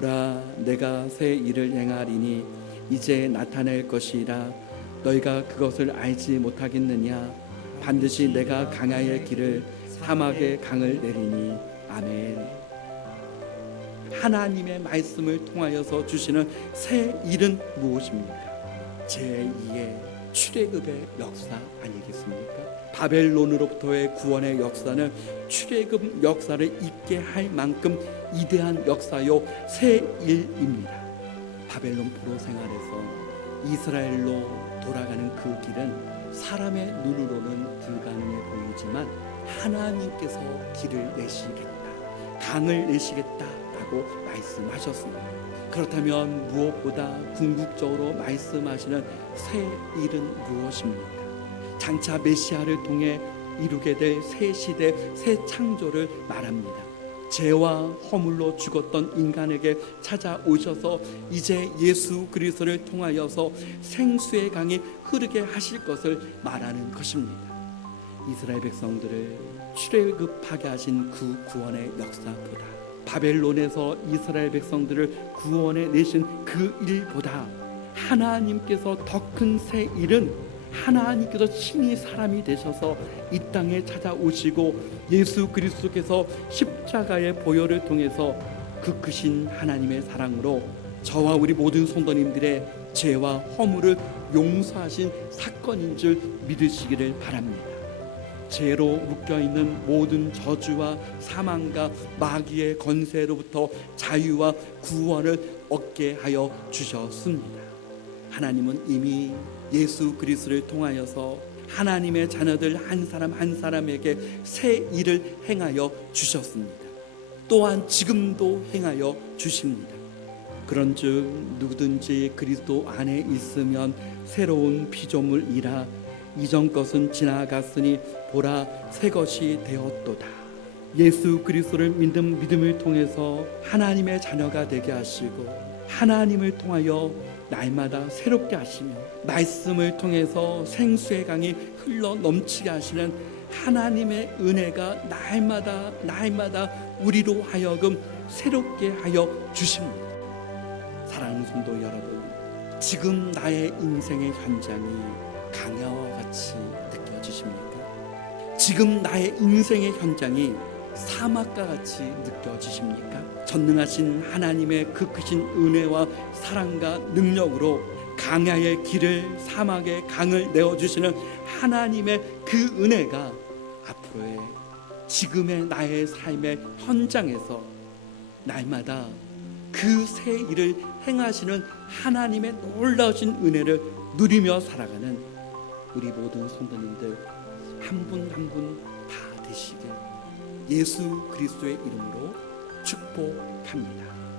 너희가 새 일을 행하리니 이제 나타낼 것이라. 너희가 그것을 알지 못하겠느냐? 반드시 내가 강야의 길을 사막의 강을 내리니. 아멘. 하나님의 말씀을 통하여서 주시는 새 일은 무엇입니까? 제2의 출애굽의 역사 아니겠습니까? 바벨론으로부터의 구원의 역사는 출애굽 역사를 잊게 할 만큼 이대한 역사요 새 일입니다. 바벨론 포로 생활에서 이스라엘로 돌아가는 그 길은 사람의 눈으로는 불가능해 보이지만 하나님께서 길을 내시겠다, 강을 내시겠다라고 말씀하셨습니다. 그렇다면 무엇보다 궁극적으로 말씀하시는 새 일은 무엇입니까? 장차 메시아를 통해 이루게 될 새 시대, 새 창조를 말합니다. 죄와 허물로 죽었던 인간에게 찾아오셔서 이제 예수 그리스도를 통하여서 생수의 강이 흐르게 하실 것을 말하는 것입니다. 이스라엘 백성들을 출애굽하게 하신 그 구원의 역사보다 바벨론에서 이스라엘 백성들을 구원해 내신 그 일보다 하나님께서 더 큰 새 일은 하나님께서 친히 사람이 되셔서 이 땅에 찾아오시고 예수 그리스도께서 십자가의 보혈을 통해서 그 크신 하나님의 사랑으로 저와 우리 모든 성도님들의 죄와 허물을 용서하신 사건인 줄 믿으시기를 바랍니다. 죄로 묶여 있는 모든 저주와 사망과 마귀의 건세로부터 자유와 구원을 얻게 하여 주셨습니다. 하나님은 이미 예수 그리스도를 통하여서 하나님의 자녀들 한 사람 한 사람에게 새 일을 행하여 주셨습니다. 또한 지금도 행하여 주십니다. 그런즉 누구든지 그리스도 안에 있으면 새로운 피조물이라 이전 것은 지나갔으니 보라 새 것이 되었도다. 예수 그리스도를 믿는 믿음을 통해서 하나님의 자녀가 되게 하시고 하나님을 통하여 날마다 새롭게 하시며 말씀을 통해서 생수의 강이 흘러 넘치게 하시는 하나님의 은혜가 날마다 날마다 우리로 하여금 새롭게 하여 주십니다. 사랑하는 성도 여러분, 지금 나의 인생의 현장이 강야와 같이 느껴지십니까? 지금 나의 인생의 현장이 사막과 같이 느껴지십니까? 전능하신 하나님의 그 크신 은혜와 사랑과 능력으로 강야의 길을 사막의 강을 내어 주시는 하나님의 그 은혜가 앞으로의 지금의 나의 삶의 현장에서 날마다 그 새 일을 행하시는 하나님의 놀라우신 은혜를 누리며 살아가는 우리 모든 성도님들 한 분 한 분 다 되시길 예수 그리스도의 이름으로 축복합니다.